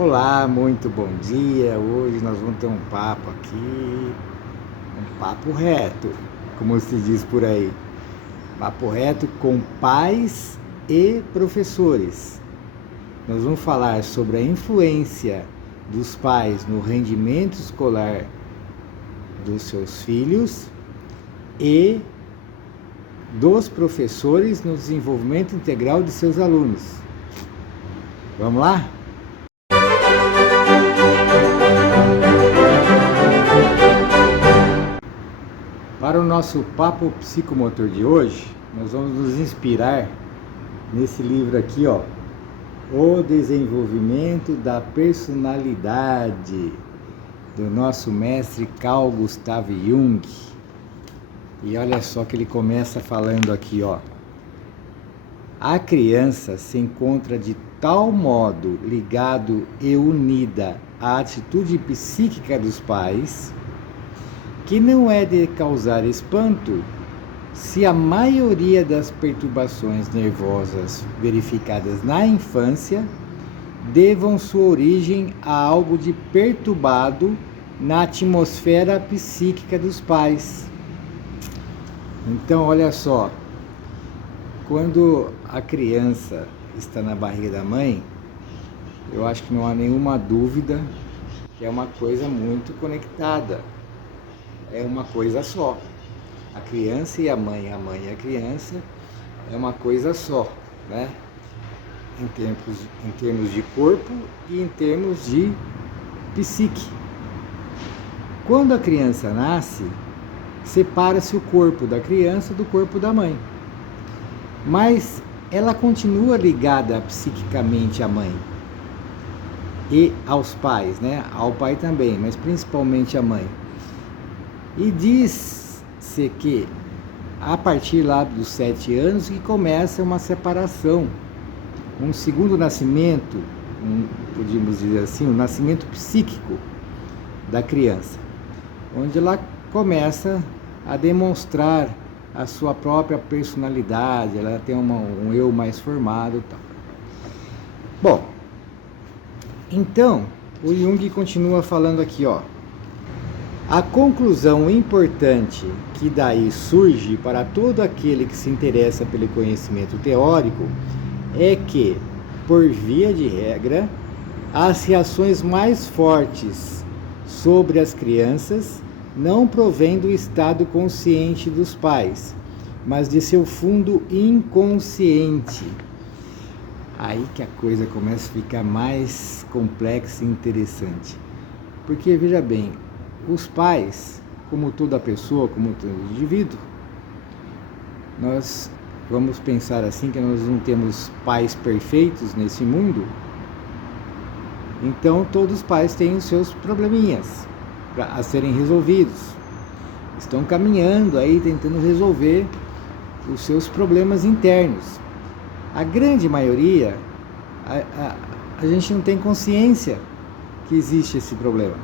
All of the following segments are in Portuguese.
Olá, muito bom dia. Hoje nós vamos ter um papo aqui, um papo reto, como se diz por aí. Papo reto com pais e professores. Nós vamos falar sobre a influência dos pais no rendimento escolar dos seus filhos e dos professores no desenvolvimento integral de seus alunos. Vamos lá? Para o nosso papo psicomotor de hoje, nós vamos nos inspirar nesse livro aqui, ó, O Desenvolvimento da Personalidade, do nosso mestre Carl Gustav Jung. E olha só que ele começa falando aqui, ó. A criança se encontra de tal modo ligado e unida à atitude psíquica dos pais que não é de causar espanto se a maioria das perturbações nervosas verificadas na infância devam sua origem a algo de perturbado na atmosfera psíquica dos pais. Então, olha só, quando a criança está na barriga da mãe, eu acho que não há nenhuma dúvida que é uma coisa muito conectada. É uma coisa só. A criança e a mãe e a criança é uma coisa só, né? Em termos de corpo e em termos de psique. Quando a criança nasce, separa-se o corpo da criança do corpo da mãe. Mas ela continua ligada psiquicamente à mãe e aos pais, né? Ao pai também, mas principalmente à mãe. E diz-se que a partir lá dos 7 anos que começa uma separação, um segundo nascimento, podíamos dizer assim, um nascimento psíquico da criança, onde ela começa a demonstrar a sua própria personalidade, ela tem um eu mais formado e tal. Bom, então o Jung continua falando aqui, ó. A conclusão importante que daí surge para todo aquele que se interessa pelo conhecimento teórico é que, por via de regra, as reações mais fortes sobre as crianças não provêm do estado consciente dos pais, mas de seu fundo inconsciente. Aí que a coisa começa a ficar mais complexa e interessante. Porque, veja bem, os pais, como toda pessoa, como todo indivíduo, nós vamos pensar assim que nós não temos pais perfeitos nesse mundo. Então todos os pais têm os seus probleminhas a serem resolvidos. Estão caminhando aí tentando resolver os seus problemas internos. A grande maioria, a gente não tem consciência que existe esse problema.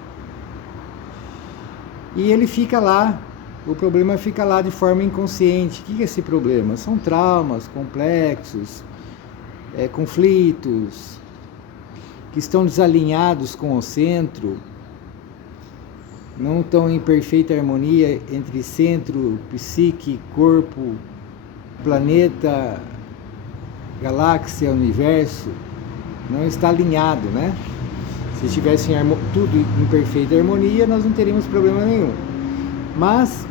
E ele fica lá, o problema fica lá de forma inconsciente. O que é esse problema? São traumas complexos, conflitos, que estão desalinhados com o centro, não estão em perfeita harmonia entre centro, psique, corpo, planeta, galáxia, universo, não está alinhado, né? Se estivesse tudo em perfeita harmonia, nós não teríamos problema nenhum. Mas,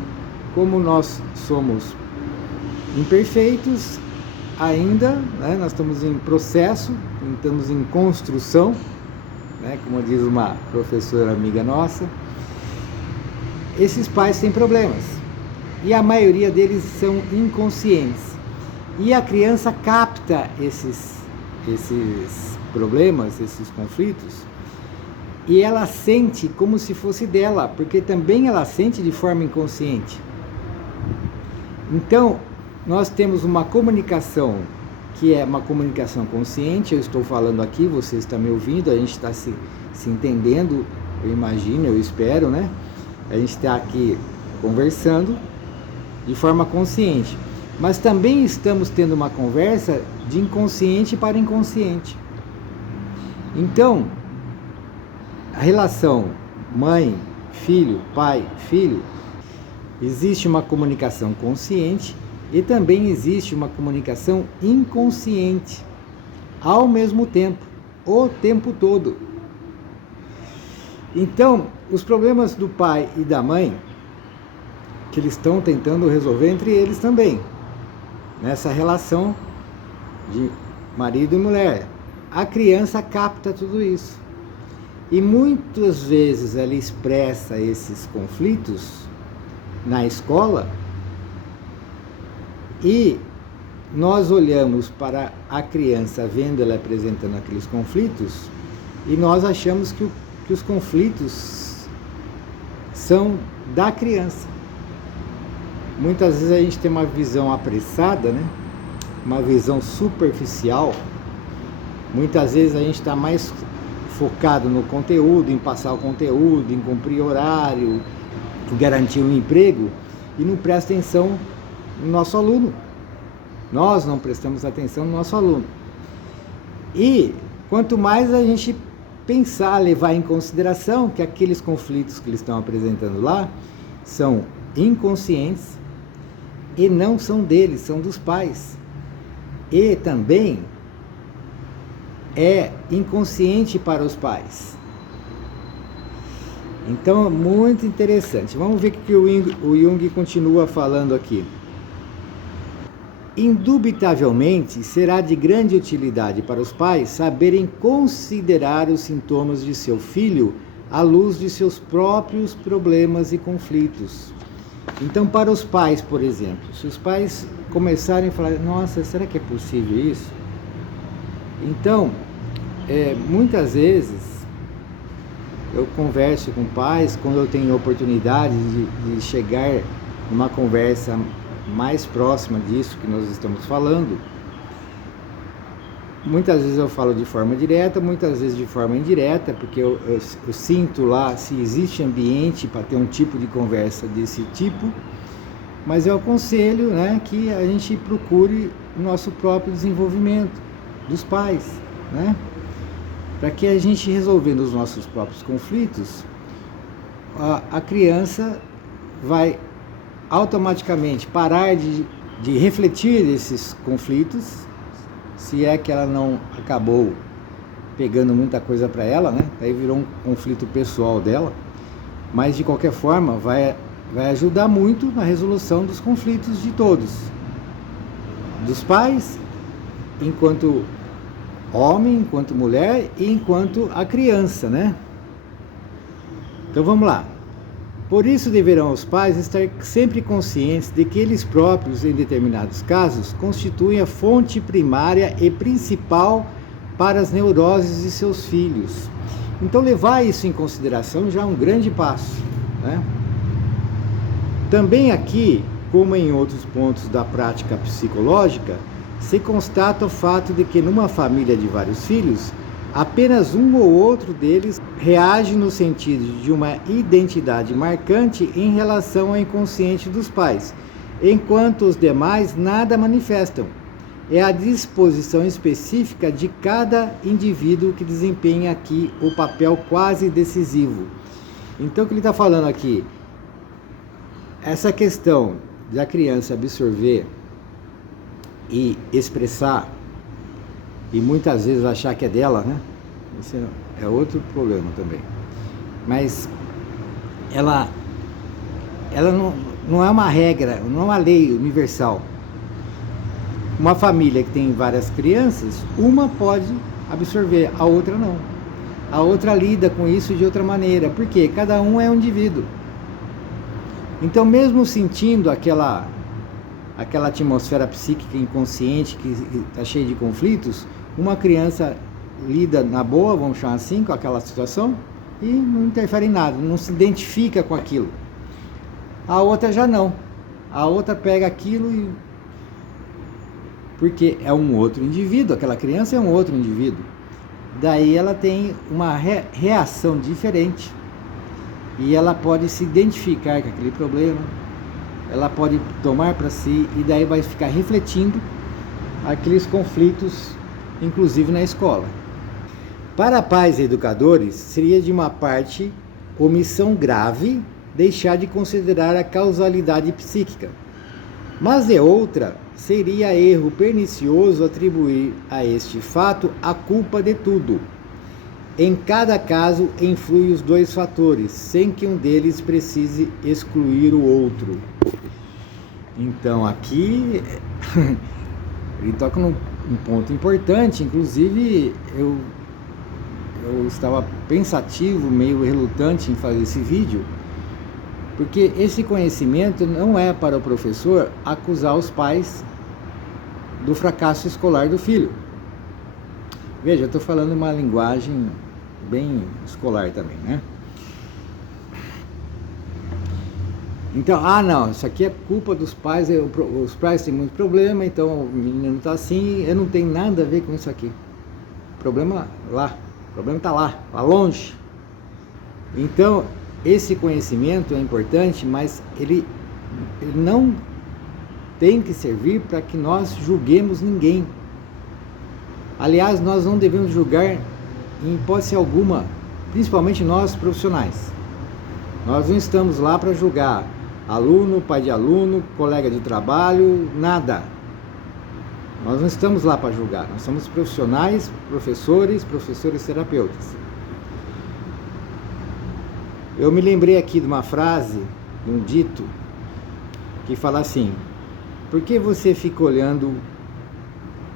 como nós somos imperfeitos ainda, né, nós estamos em processo, estamos em construção, né, como diz uma professora amiga nossa, esses pais têm problemas. E a maioria deles são inconscientes. E a criança capta esses problemas, esses conflitos, e ela sente como se fosse dela, porque também ela sente de forma inconsciente. Então, nós temos uma comunicação que é uma comunicação consciente. Eu estou falando aqui, você está me ouvindo, a gente está se entendendo, eu imagino, eu espero, né? A gente está aqui conversando de forma consciente. Mas também estamos tendo uma conversa de inconsciente para inconsciente. Então, relação mãe, filho, pai, filho, existe uma comunicação consciente e também existe uma comunicação inconsciente ao mesmo tempo, o tempo todo. Então, os problemas do pai e da mãe, que eles estão tentando resolver entre eles também, nessa relação de marido e mulher, a criança capta tudo isso. E muitas vezes ela expressa esses conflitos na escola e nós olhamos para a criança vendo ela apresentando aqueles conflitos e nós achamos que os conflitos são da criança. Muitas vezes a gente tem uma visão apressada, né? Uma visão superficial. Muitas vezes a gente está mais focado no conteúdo, em passar o conteúdo, em cumprir horário, em garantir um emprego, e não presta atenção no nosso aluno. Nós não prestamos atenção no nosso aluno. E quanto mais a gente pensar, levar em consideração que aqueles conflitos que eles estão apresentando lá são inconscientes e não são deles, são dos pais. E também é inconsciente para os pais. Então, muito interessante. Vamos ver o que o Jung continua falando aqui. Indubitavelmente, será de grande utilidade para os pais saberem considerar os sintomas de seu filho à luz de seus próprios problemas e conflitos. Então, para os pais, por exemplo, se os pais começarem a falar, nossa, será que é possível isso? Então, muitas vezes, eu converso com pais, quando eu tenho oportunidade de chegar numa conversa mais próxima disso que nós estamos falando, muitas vezes eu falo de forma direta, muitas vezes de forma indireta, porque eu sinto lá se existe ambiente para ter um tipo de conversa desse tipo, mas eu aconselho, né, que a gente procure o nosso próprio desenvolvimento dos pais, né, para que a gente, resolvendo os nossos próprios conflitos, a criança vai automaticamente parar de refletir esses conflitos, se é que ela não acabou pegando muita coisa para ela, né? Aí virou um conflito pessoal dela, mas de qualquer forma vai ajudar muito na resolução dos conflitos de todos, dos pais, enquanto homem, enquanto mulher e enquanto a criança, né? Então vamos lá. Por isso deverão os pais estar sempre conscientes de que eles próprios, em determinados casos, constituem a fonte primária e principal para as neuroses de seus filhos. Então levar isso em consideração já é um grande passo, né? Também aqui, como em outros pontos da prática psicológica, se constata o fato de que numa família de vários filhos, apenas um ou outro deles reage no sentido de uma identidade marcante em relação ao inconsciente dos pais, enquanto os demais nada manifestam. É a disposição específica de cada indivíduo que desempenha aqui o papel quase decisivo. Então, o que ele está falando aqui? Essa questão da criança absorver e expressar, e muitas vezes achar que é dela, né? Esse é outro problema também. Mas ela não é uma regra, não é uma lei universal. Uma família que tem várias crianças, uma pode absorver, a outra não. A outra lida com isso de outra maneira, porque cada um é um indivíduo. Então, mesmo sentindo aquela atmosfera psíquica inconsciente que está cheia de conflitos, uma criança lida na boa, vamos chamar assim, com aquela situação e não interfere em nada, não se identifica com aquilo. A outra já não. A outra pega aquilo e... porque é um outro indivíduo, aquela criança é um outro indivíduo. Daí ela tem uma reação diferente e ela pode se identificar com aquele problema, ela pode tomar para si e daí vai ficar refletindo aqueles conflitos, inclusive na escola. Para pais e educadores, seria de uma parte omissão grave deixar de considerar a causalidade psíquica, mas de outra, seria erro pernicioso atribuir a este fato a culpa de tudo. Em cada caso, influem os dois fatores, sem que um deles precise excluir o outro. Então, aqui, ele toca num ponto importante. Inclusive, eu estava pensativo, meio relutante em fazer esse vídeo, porque esse conhecimento não é para o professor acusar os pais do fracasso escolar do filho. Veja, eu estou falando uma linguagem bem escolar também, né? Então, não, isso aqui é culpa dos pais, os pais têm muito problema, então o menino está assim, eu não tenho nada a ver com isso aqui. O problema está lá longe. Então, esse conhecimento é importante, mas ele não tem que servir para que nós julguemos ninguém. Aliás, nós não devemos julgar em hipótese alguma, principalmente nós profissionais. Nós não estamos lá para julgar aluno, pai de aluno, colega de trabalho, nada. Nós não estamos lá para julgar, nós somos profissionais, professores terapeutas. Eu me lembrei aqui de uma frase, de um dito, que fala assim: por que você fica olhando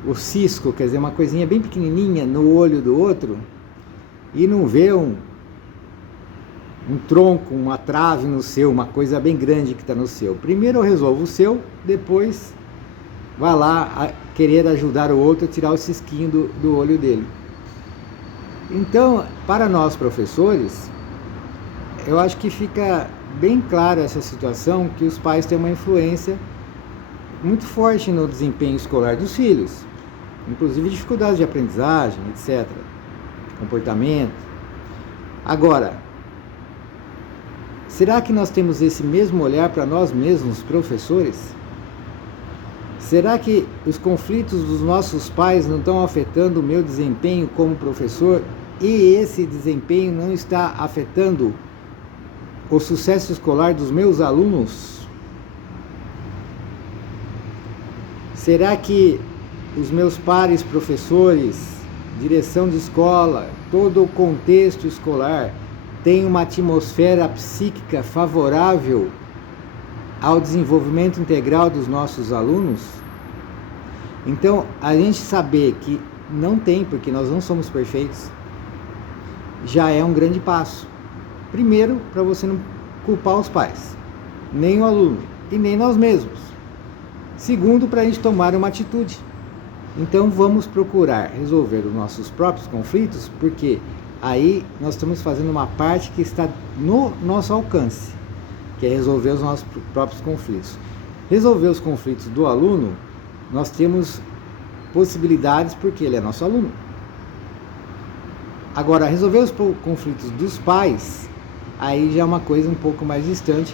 o cisco, quer dizer, uma coisinha bem pequenininha no olho do outro, e não vê um tronco, uma trave no seu, uma coisa bem grande que está no seu? Primeiro eu resolvo o seu, depois vai lá querer ajudar o outro a tirar o cisquinho do olho dele. Então, para nós professores, eu acho que fica bem clara essa situação, que os pais têm uma influência muito forte no desempenho escolar dos filhos, inclusive dificuldades de aprendizagem, etc., comportamento. Agora, será que nós temos esse mesmo olhar para nós mesmos, professores? Será que os conflitos dos nossos pais não estão afetando o meu desempenho como professor, e esse desempenho não está afetando o sucesso escolar dos meus alunos? Será que os meus pares professores, direção de escola, todo o contexto escolar tem uma atmosfera psíquica favorável ao desenvolvimento integral dos nossos alunos? Então, a gente saber que não tem, porque nós não somos perfeitos, já é um grande passo. Primeiro, para você não culpar os pais, nem o aluno e nem nós mesmos. Segundo, para a gente tomar uma atitude. Então, vamos procurar resolver os nossos próprios conflitos, porque aí nós estamos fazendo uma parte que está no nosso alcance, que é resolver os nossos próprios conflitos. Resolver os conflitos do aluno, nós temos possibilidades porque ele é nosso aluno. Agora, resolver os conflitos dos pais, aí já é uma coisa um pouco mais distante,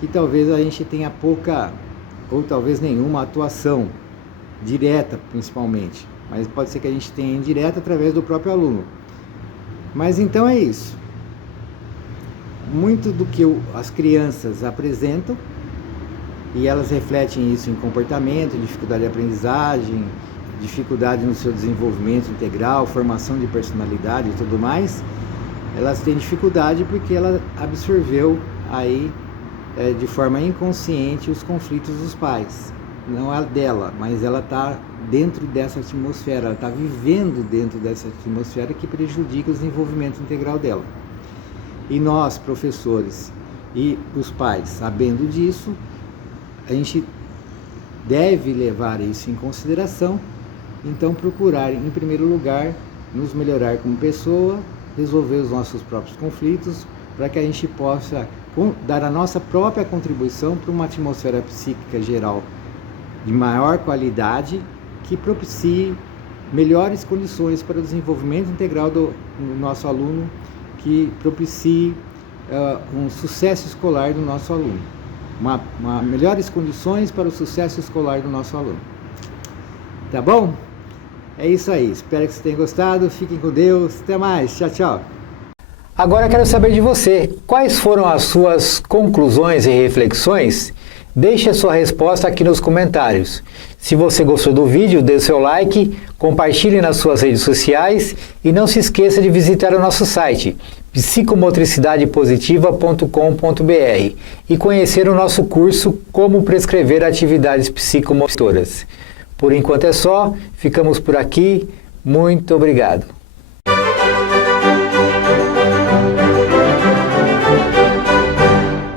que talvez a gente tenha pouca, ou talvez nenhuma atuação direta, principalmente. Mas pode ser que a gente tenha indireta através do próprio aluno. Mas então é isso. Muito do que as crianças apresentam, e elas refletem isso em comportamento, dificuldade de aprendizagem, dificuldade no seu desenvolvimento integral, formação de personalidade e tudo mais, elas têm dificuldade porque ela absorveu aí de forma inconsciente os conflitos dos pais. Não é dela, mas ela está dentro dessa atmosfera, ela está vivendo dentro dessa atmosfera que prejudica o desenvolvimento integral dela. E nós, professores e os pais, sabendo disso, a gente deve levar isso em consideração, então procurar, em primeiro lugar, nos melhorar como pessoa, resolver os nossos próprios conflitos, para que a gente possa dar a nossa própria contribuição para uma atmosfera psíquica geral de maior qualidade, que propicie melhores condições para o desenvolvimento integral do nosso aluno, que propicie um sucesso escolar do nosso aluno, melhores condições para o sucesso escolar do nosso aluno. Tá bom? É isso aí, espero que vocês tenham gostado, fiquem com Deus, até mais, tchau, tchau. Agora quero saber de você, quais foram as suas conclusões e reflexões? Deixe a sua resposta aqui nos comentários. Se você gostou do vídeo, dê o seu like, compartilhe nas suas redes sociais e não se esqueça de visitar o nosso site psicomotricidadepositiva.com.br e conhecer o nosso curso Como Prescrever Atividades Psicomotoras. Por enquanto é só, ficamos por aqui, muito obrigado.